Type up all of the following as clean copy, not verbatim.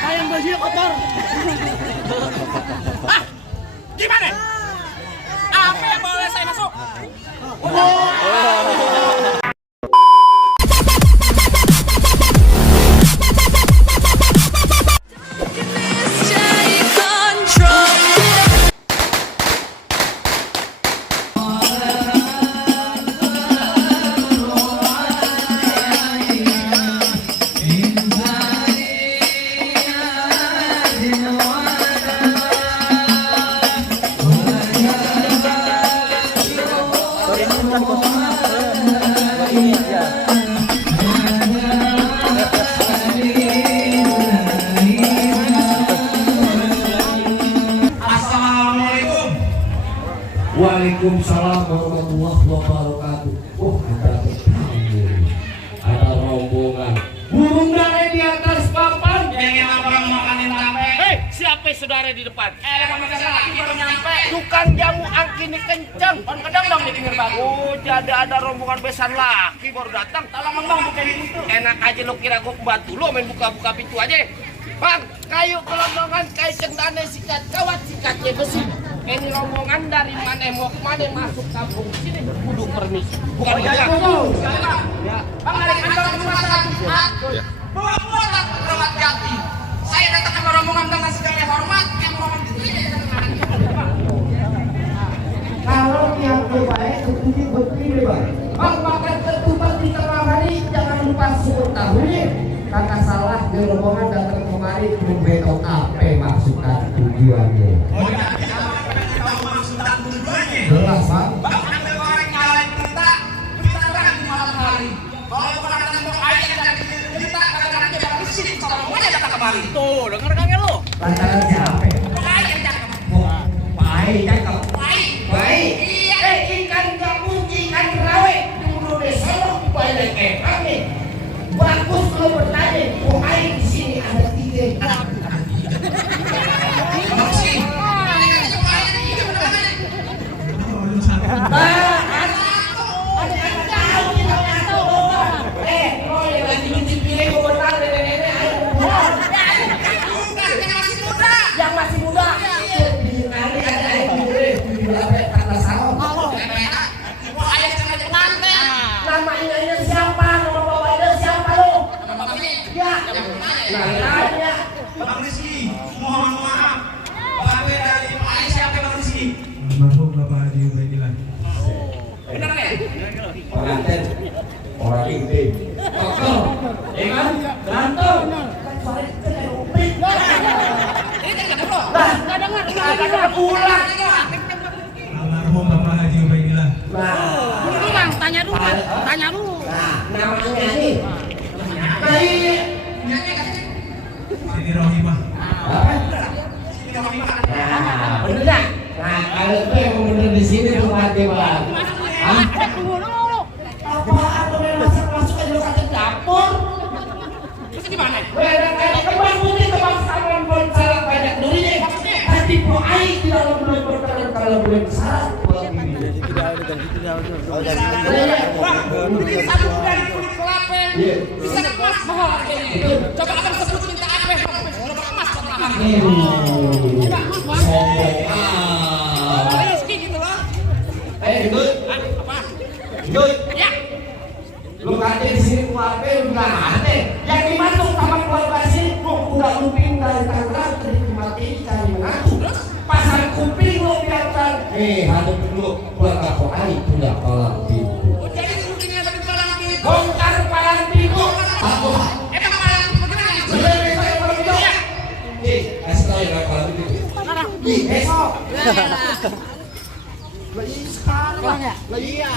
Sayang bajunya kotor. Hah? Gimana? Apa yang boleh saya masuk? Waalaikumsalam warahmatullahi wabarakatuh. Ada rombongan burung dare di atas papan. Pengen abang makanin tape. Hei, siapa saudara di depan? Mama laki baru nyampe. Tukang jamu angkin ini kencang. Kan kedang dong di pinggir bagus. Oh, jadi ada rombongan besan laki baru datang. Tolong bang buka pintu. Enak aja lo kira gue bantu lo main buka-buka pintu aja. Bang, kayu kelondongan kayu cendane sikat kawat sikatnya besi. Ini rombongan dari mana mau kemana masuk kampung sini kudu permisi. Bukan jalan. Ya. Bang dari kantor rumah sakit. Bawa tak perawat jati. Saya datang ke rombongan dengan segala hormat. Yang rombongan Kalau yang terbaik seperti begini bang. Bang makan ketupat di tengah hari jangan lupa syukur tahunya. Kakak salah di rombongan datang kemari membetok apa maksudkan tujuannya. Jelas bang. Bang ada orang nyalain kita terang di malam hari. Kalau bukan ada tembok air dan kita kadang-kadang dia bersih. Kalau mana datang kemari? Tuh, denger kagak lo? Lantaran siapa? Tembok air yang cakep. Baik cakep. Baik. Baik. Iya. Ikan gabung, ikan rawe, dulu besok banyak kami. Bagus kalau bertanya, air di sini ada 3. Bersih. Yang masih muda. Namanya siapa? Nama bapaknya siapa lo? Ya. Namanya. Bang Rizky, mohon maaf. Bapak dari Pak Ais siapa Bang Rizky? Almarhum Bapak Haji Ubaidillah. Benar ya? Pengantin orang ini. Kokoh, ya kan? Ganteng. Ini kan ada bro. Nah, kadang pulang. Almarhum Bapak Haji Ubaidillah. Nah, Dulu bang, tanya dulu. Tanya dulu. nah, namanya nih. Baik. Siti Rohimah. Apa? Nah, bener dah. Nah, kalau itu yang bener di sini tuh mati bang. Hah? Tunggu dulu. Apaan lo main masuk aja lo kata dapur? Terus gimana? Bener kayak kembang putih kembang sawan bon salah banyak durinya. Hati po air di dalam bulan berkalan kalau belum salah buat ini. Bang, ini sabun dari kulit kelapa. Bisa emas mahal harganya. Coba abang sebut minta apa? Coba emas setelah hari. Sombong ah. Rizky gitu loh. Gendut, Apa? gendut. Ya. Lu kata di sini keluarga udah ada. Yang dimasuk sama keluarga sini udah lumping dari Tangerang dari mati cari menantu. Pasar kuping lu biarkan. Hadap dulu keluarga Koai punya palang pintu. Oh, jadi mungkin ada di palang pintu. Bongkar palang pintu. Aku. Emang palang pintu gimana? Lebih saya berbeda. Kasih tahu ya palang pintu. Besok. Sekarang ya? Iya.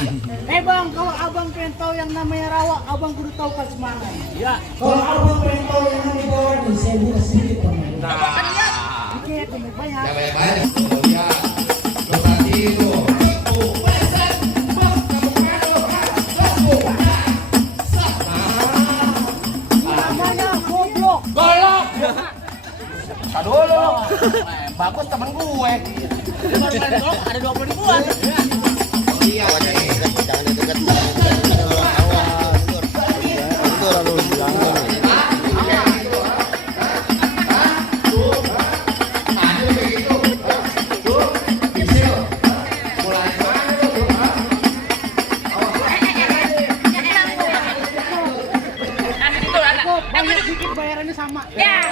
Bang, kalau abang pengen tahu yang namanya rawa, abang kudu tahu kan semana. Iya. Kalau abang pengen tahu yang di bawah nih, saya buka sedikit teman. Oke, teman banyak. Ya banyak. Oh ya. Lu tadi itu. Namanya goblok. Golok. Dulu. Bagus temen gue. Ada 20 ribuan. Iya. Jangan dekat. Awas. Banyak dikit bayarannya sama. Ya.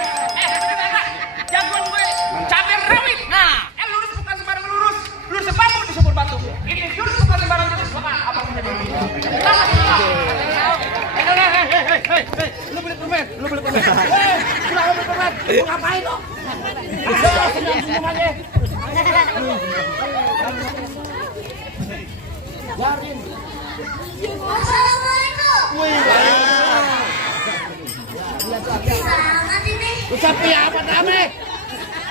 Jagoan gue cabai rawit. Nah, lurus bukan sembarang lurus. Lurus sebatu disebut batu. Ini lurus bukan sembarang lurus. Apa menjadi lurus? Lu beli permen. Pulang lu beli permen. Lu ngapain lo? Ayo, senyum aja. Jarin. Assalamualaikum. Selamat ini. Ucapi apa namanya?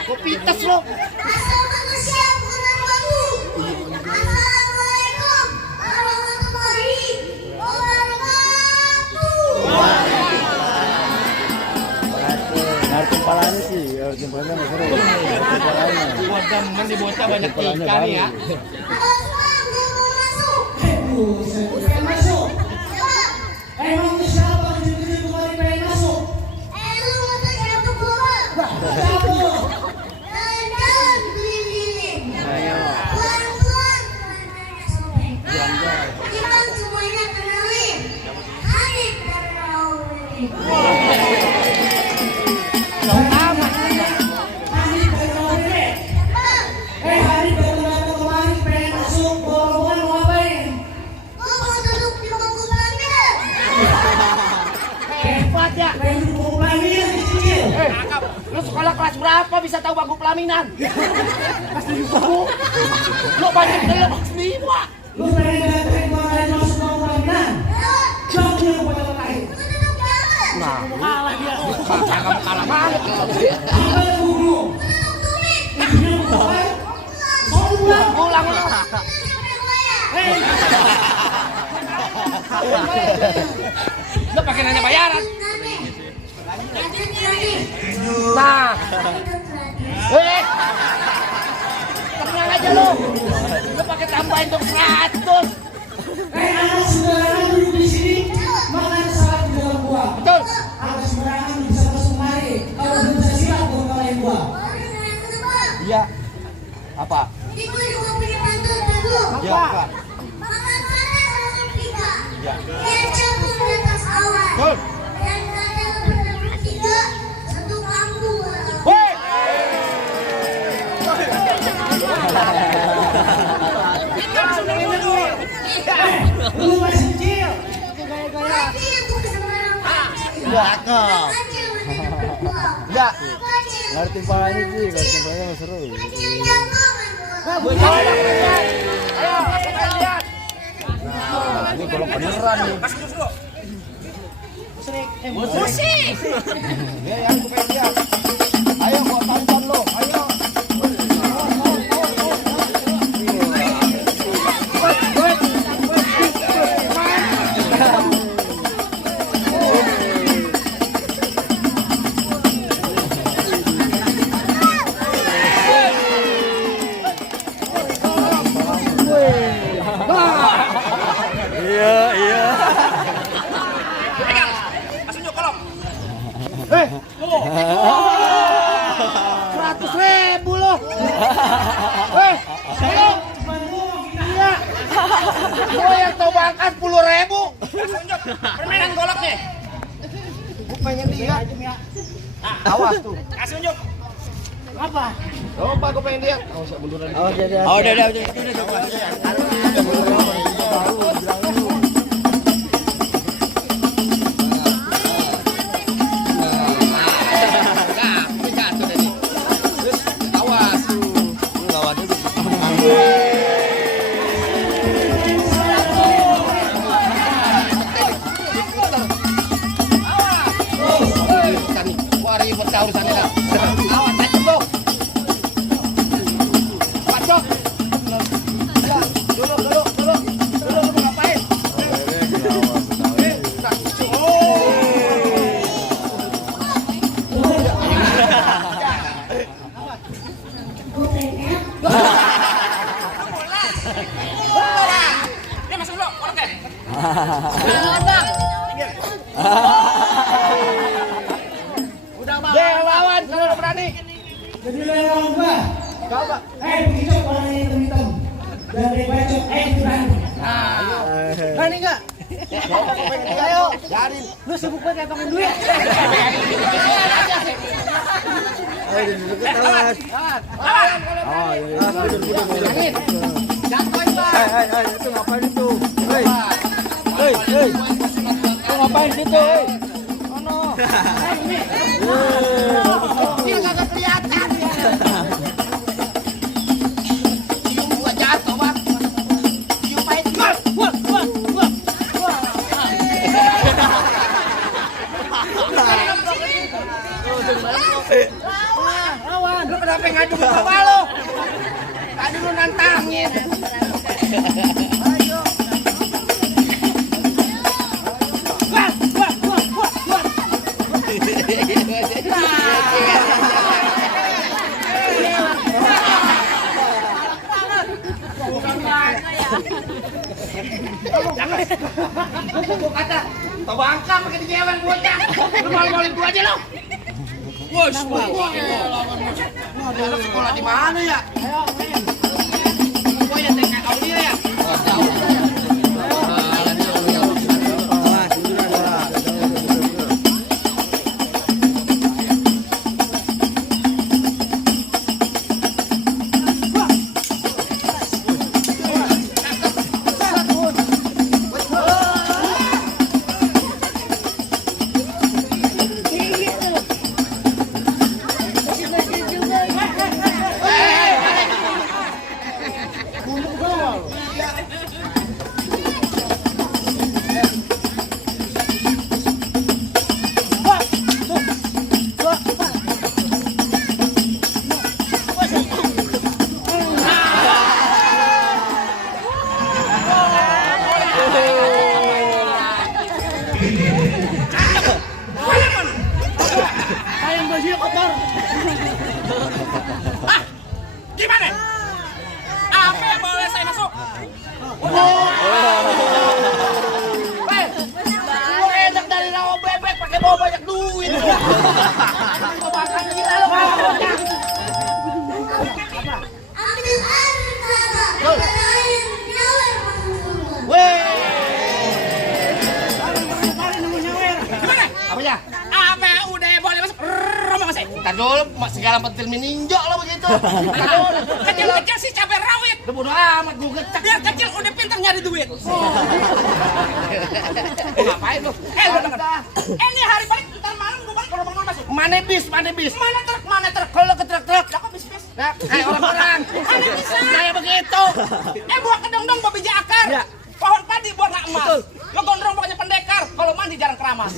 Kok pites lo? Asal manusia bukan batu. Assalamualaikum warahmatullahi wabarakatuh. Ngerti kepalanya sih, ngerti kepalanya nggak seru. Buat temen di bocah banyak ikan ya. Pengen masuk. Emang siapa kecil-kecil kemarin pengen masuk? Lu mau tanya untuk gua? Siapa? Jalan keliling. Pelan-pelan nanya sobek. Kita semuanya kenalin. Hanif dan Rauli. Hari berapa? Hari berapa kemarin pengen masuk? Rombongan mau ngapain? Gua mau duduk di bangku pelaminan. Hebat ya. Pengen buku pelaminan kecil. Lu sekolah kelas berapa bisa tahu bangku pelaminan? Kelas 5. Lu banyak dulu kelas 5. Lu pengen datang kemarin masuk buku pelaminan? Jauh dia kepada lain. Gua duduk jalan. Kalah dia. Kalah banget. Apa yang guru? Duduk tulik. Dia bukan. Ulang lu. Lu pakai nanya bayaran. Nah. Tenang aja lu. Lu pakai tambahin dong 100. Anak sembarangan duduk di sini, makan salat di dalam gua. Betul. Anak sembarangan bisa masuk mari. Kalau belum bisa silat gua kalahin gua. Iya. Apa? Ini gue juga punya pantun dulu. Ya, apa? Makanan orang tiga. Yang campur di atas awan. Betul. Dan ada kepada bertiga. Satu kampung. Woi. Lu masih kecil. Lagi yang gue sembarang. Cakep. Ya. Ngerti kepalanya sih, ngerti kepalanya nggak seru. Ayo, kita lihat. Ini kalau beneran nih. Musik. Ya, yang gue pengen lihat. Ayo, gua tonton lo. Ayo. Iya, iya. Pegang. Langsung nyok kolom. 100.000 lo. Ayo. Iya. Gua yang tahu angkat 10.000. Langsung nyok. Permainan goloknya. Gua pengen lihat. Awas tuh. Langsung nyok. Apa? Coba gua pengen lihat. Awas ya munduran. Oh, jadi. Oh, udah. Awas tuh. Lawannya tuh. Wah, ribet dah urusannya dah. Awas aja tuh. Pacok. Ya, dulu lu mau ngapain? Ini masuk dulu, koloknya. Dia lawan, kalau lu berani. Jadi lu yang lawan gua. Coba. Begitu warnanya hitam-hitam. Dan dari bacok, berani. Berani enggak? Ayo, jarin. Lu sibuk banget ngantongin duit. Itu ngapain itu? Hei, itu ngapain situ? Hei. Dia kagak kelihatan. Cium gua jatuh, Bang. Cium pahit. Lawan. Lu kenapa ngadu ke bawah lu? Tadi lu nantangin. Gua kata, tau bangka pakai dijewen bocah. Lu malu-maluin gua aja lu. Wos, lu sekolah di mana ya? Gua ya TK Aulia ya. Sayang bajunya kotor. Gimana? Apa yang boleh saya masuk? Lu enak dari rawa bebek pakai bawa banyak duit. Makan gila lu. Ambil air kakak. Ambil air nyawer masuk dulu. Gimana? Apanya? Apa yang udah boleh masuk? Rumah masih. Ntar dulu segala pentil meninjau lo begitu. Ntar dulu. Kecil-kecil sih cabai rawit. Udah bodo amat gue gecek. Biar kecil udah pintar nyari duit. Ngapain lu? Lu denger. Ini hari balik ntar malam gue balik kalau bangun masuk. Mana bis? Mana bis? Mana truk? Kalau ke truk-truk. Lah kok bis-bis? Nah, kayak orang-orang. Kayak begitu. Buah kedong-dong bawa biji akar. Iya. Pohon padi buah nak emas. Betul. Lo gondrong pokoknya pendekar. Kalau mandi jarang keramas.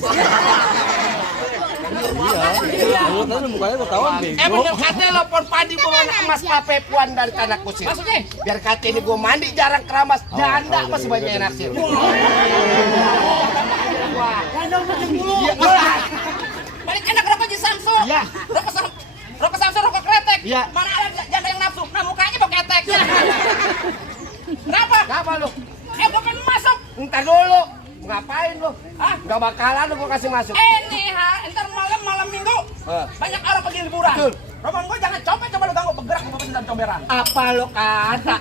Lu kan mukanya ketahuan bego. Bener kata lo pohon padi bawa anak emas papepuan dari tanah kusir. Maksudnya? Biar kata ini gue mandi jarang keramas. Janda masih banyak yang naksir. Iya. Balik enak rokok di Samsu. Iya. Rokok Samsu, rokok kretek. Iya. Mana ada janda yang nafsu. Nah mukanya bawa ketek. Kenapa? Kenapa lu? Gue pengen masuk. Ntar dulu. Ngapain lu? Hah? Gak bakalan lu gue kasih masuk. Ini ntar malam minggu. Banyak orang pergi liburan. Betul. Roman gue jangan comel, coba lu ganggu bergerak gue dan comberan. Apa lo kata?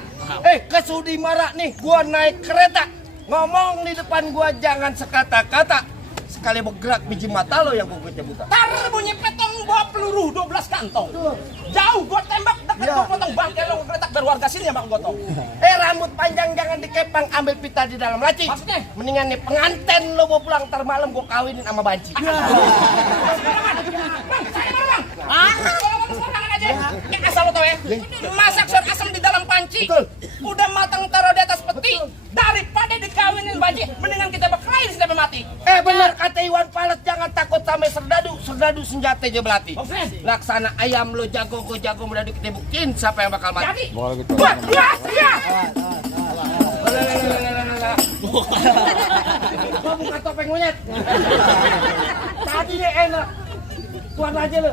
Kesudi marah nih, gua naik kereta. Ngomong di depan gua jangan sekata-kata. Sekali bergerak biji mata lo yang gua buta. Tar bunyi petong bawa peluru 12 kantong. Jauh gua tembak dekat Ya. gua potong bangkai lo geletak dari warga sini yang bakal gotong. Rambut panjang jangan dikepang, ambil pita di dalam laci. Maksudnya? Mendingan nih penganten lo bawa pulang ntar malam gua kawinin sama banci. Bang, saya mana bang? Kalau ngomong sembarangan aja. Asal lo tau ya, masak sayur asam di dalam panci. Betul. Udah matang taruh di atas peti. Daripada dikawinin banci, mendingan kita berkelahi sampai mati. Bener kata Iwan Fals, jangan takut sama serdadu senjata aja belati. Maksudnya? Laksana ayam lo jago, gua jago, beradu kita buktiin siapa yang bakal mati. Jadi, Boleh gitu. wah, iya. Gua buka topeng monyet. Tadi dia enak. Tuan aja lo.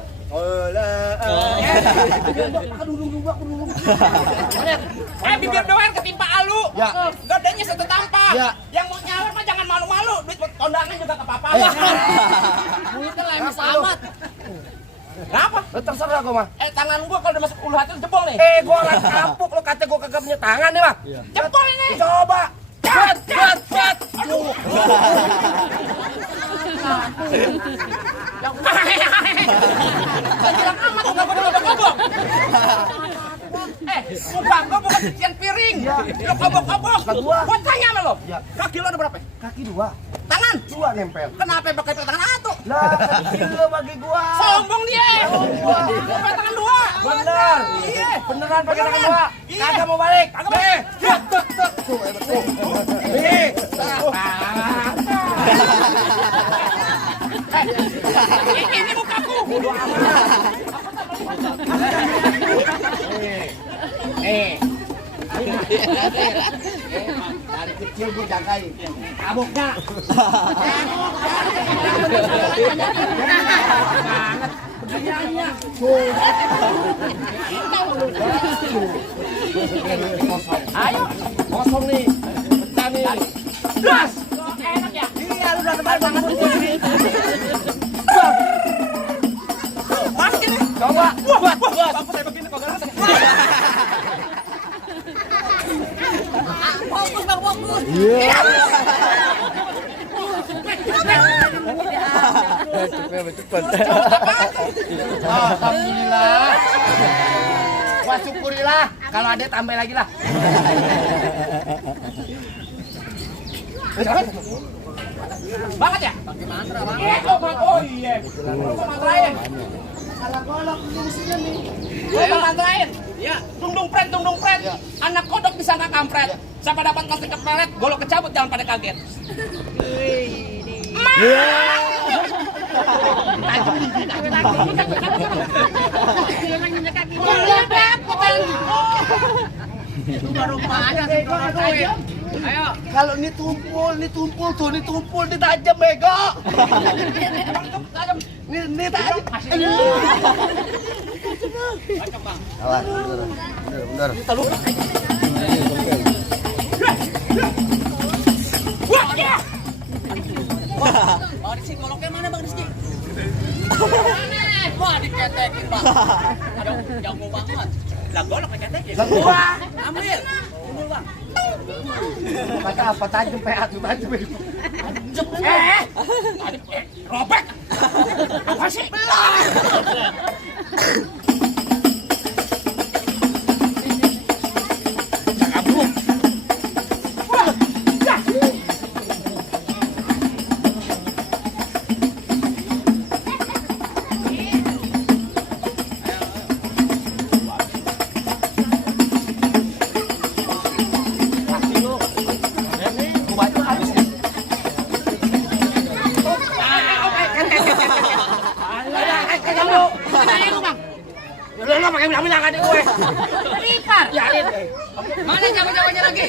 Bibir doang ketimpa alu. Ya. Gadanya setetampa. Ya. Yang mau nyawar mah jangan malu-malu. Duit buat kondangan juga ke papa. Mulutnya lemes amat. Kenapa? Lo terserah gua mah. Tangan gua kalau udah masuk ulu hati jebol nih. Gua orang kampuk lo kata gua kagak punya tangan nih mah. Jebol ini. Coba. Cat. Aduh. Yang bilang amat enggak gobok-gobok. Muka gua bukan cucian piring. Lo gobok-gobok. Gua tanya sama lo. Kaki lo ada berapa? Kaki 2. Tangan? 2 nempel. Kenapa pakai tangan satu? Lah, kecil lo bagi gua. Sombong dia. Gua pakai tangan 2. Bener. Iya. Beneran pakai tangan 2. Iya. Kagak mau balik. Kagak boleh. Ya, tek. Tuh, nih. Ini mukaku. Bodoh amat. Dari kecil gue jagain. Tabok dah. Ayo, kosong nih. Pecah nih. Das. Enak ya? Iya, lu udah tebar banget. Mas ini. Coba. Wah. Bapak saya begini kok ganas. Fokus bang, fokus. Cepet. Alhamdulillah. Wah, syukurilah. Kalau ada tambah lagi lah. Banget ya? Iya, oh iya. Lu mantrain. Salah golok di sini nih. Lu mantrain. Iya. Dung pret. Anak kodok bisa nggak kampret. Siapa dapat plastik keperet, golok kecabut, jangan pada kaget. Ayo. Kalau ini tumpul tuh, ini tajam bego. Ini tajam. Awas, bener. Wah, ya. Bang Rizky, goloknya mana Bang Rizky? Wah, diketekin, Bang. Aduh, jago banget. Lah golok diketekin. Lah gua. Ambil. Ambil, Bang. Kata apa tajam PA tuh tajam. Robek. Apa sih? Lo pakai bilang adik gue. Ripar. Yarin. Mana jago-jagonya lagi?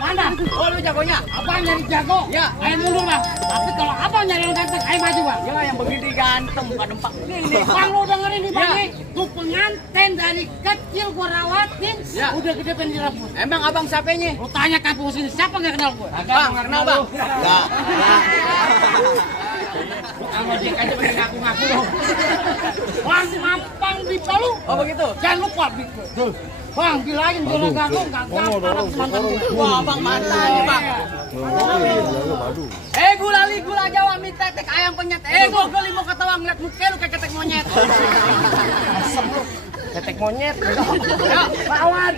Mana? Oh, lu jagonya. Abang nyari jago? Ya. Ayo mundur bang. Tapi kalau abang nyari yang ganteng, ayo maju bang. Ya, yang begini ganteng, bukan dempak. Ini. Bang lu dengerin nih bang Ya. nih. Tuh pengantin dari kecil gua rawatin, Ya. udah gede pengen dirabut. Emang abang siapanya? Lu tanya kampung sini siapa nggak kenal gua? Bang, kenal bang? Sama dia aja pengen ngaku-ngaku dong. Bang mampang di Palu. Oh begitu? Jangan lupa bikin. Bang bilangin gua gagal nggak gampang mantan gua. Wah, abang mantan nih bang. Gula Jawa mie tetek ayam penyet. Gua geli mau ketawa ngeliat muka lu kayak ketek monyet. Ketek monyet. Ya, Lawan.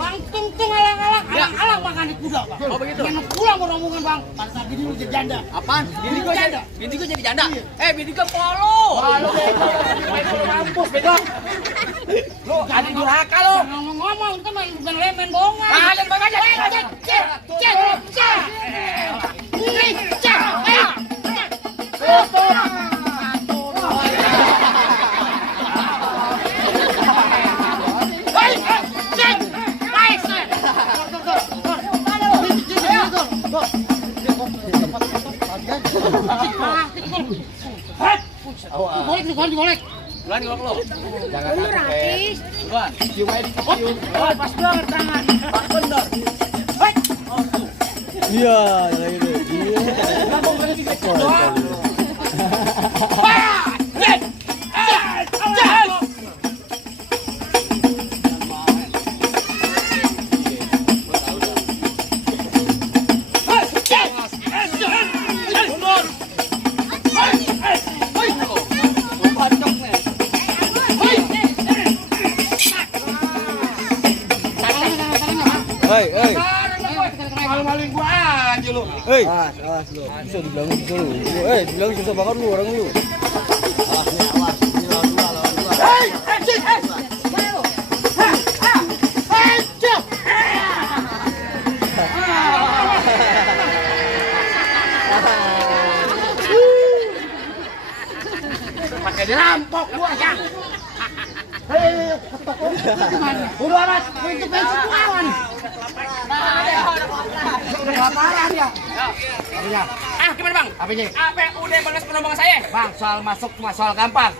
Bang tung alang-alang makan di kuda bang. Oh begitu? Jangan pulang rombongan bang. Pada saat ini lu jadi janda. Apaan? Bini gua Janda. jadi janda. Bini gua polo. Lu bego. Mampus bego. Lu jadi durhaka lu. Ngomong-ngomong itu mah bukan lemen bohongan. Jangan bang aja. Golek. Bulan golok lo. Jangan takut. Bulan. Cium aja dicium. Oh, pas banget tangan. Pas bener. Iya, yang itu. Hei, awas lu. Bisa dibilangin dulu. Dibilangin susah banget lu orang lu. Awas, ini lawan dua. Pakai dirampok gua ya. Hei, udah amat, itu pensi kawan. Udah kelaparan ya. Apanya? Gimana bang? Apanya? Apa udah balas perombongan saya? Bang, soal masuk mah soal gampang.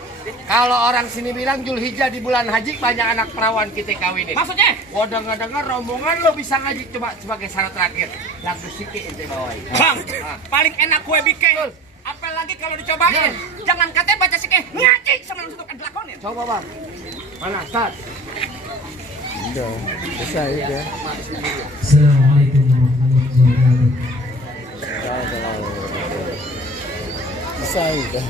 Kalau orang sini bilang Julhijjah di bulan haji banyak anak perawan kita kawinin. Maksudnya? Gua dengar rombongan lo bisa ngaji cuma sebagai syarat terakhir. Lagu sikit ente bawain. Bang, paling enak kue bikin. Apalagi kalau dicobain. Jangan katanya baca sikeh ngaji sama untuk dilakonin. Coba bang. Mana Ustaz? Udah, selesai udah. Assalamualaikum warahmatullahi wabarakatuh. Selesai udah.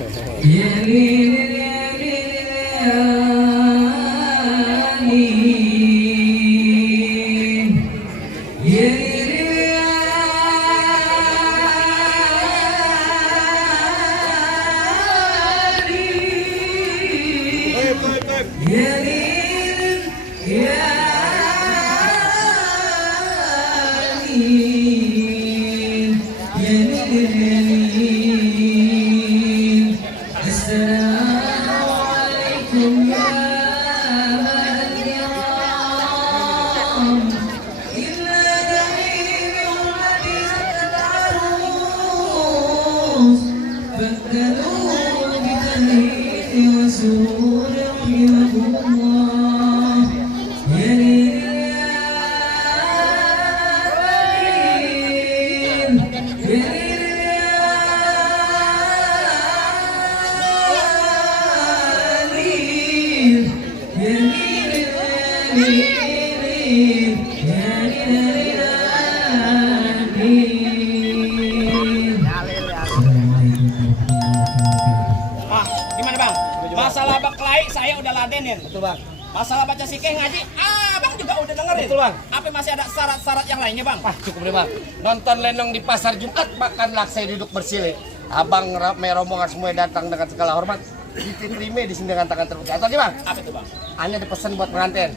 Gimana bang? Masalah baklai saya udah ladenin. Betul bang. Masalah baca sikeh ngaji, abang juga udah dengerin. Betul bang. Apa masih ada syarat-syarat yang lainnya bang? Wah cukup deh bang. Nonton lenong di pasar Jumat, makanlah saya duduk bersila. Abang rombongan semua datang dengan segala hormat. Diterima di sini dengan tangan terbuka. Atau bang? Apa itu bang? Hanya dipesan buat pengantin.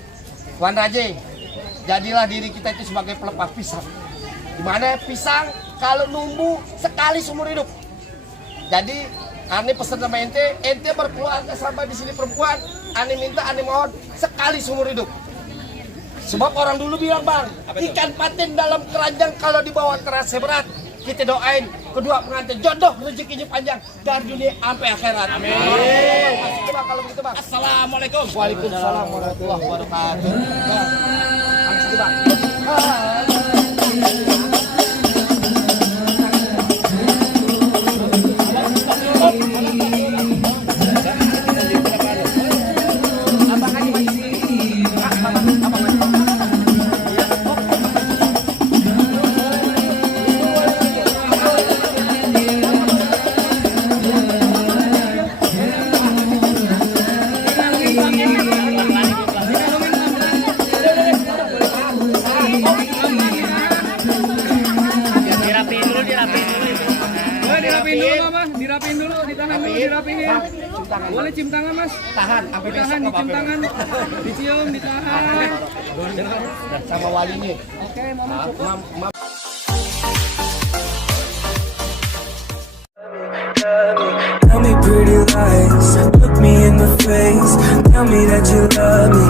Tuan Raja, jadilah diri kita itu sebagai pelepas pisang. Dimana pisang kalau numbu sekali seumur hidup. Jadi, ane pesan sama ente berkeluarga sama di sini perempuan. Ane minta, ane mohon sekali seumur hidup. Sebab orang dulu bilang bang, ikan patin dalam keranjang kalau dibawa terasa berat. Kita doain kedua pengantin jodoh rezekinya panjang dari dunia sampai akhirat. Amin. Masih bang kalau begitu bang. Assalamualaikum. Waalaikumsalam warahmatullahi wabarakatuh. Masih bang. Dirapiin dulu, ditahan dulu, dirapiin. Boleh cium tangan mas? Tahan, apa Ditahan, dicium tangan, dicium, ditahan. sama walinya. Oke, mama. Tell me pretty lies, look me in the face. Tell me that you love me,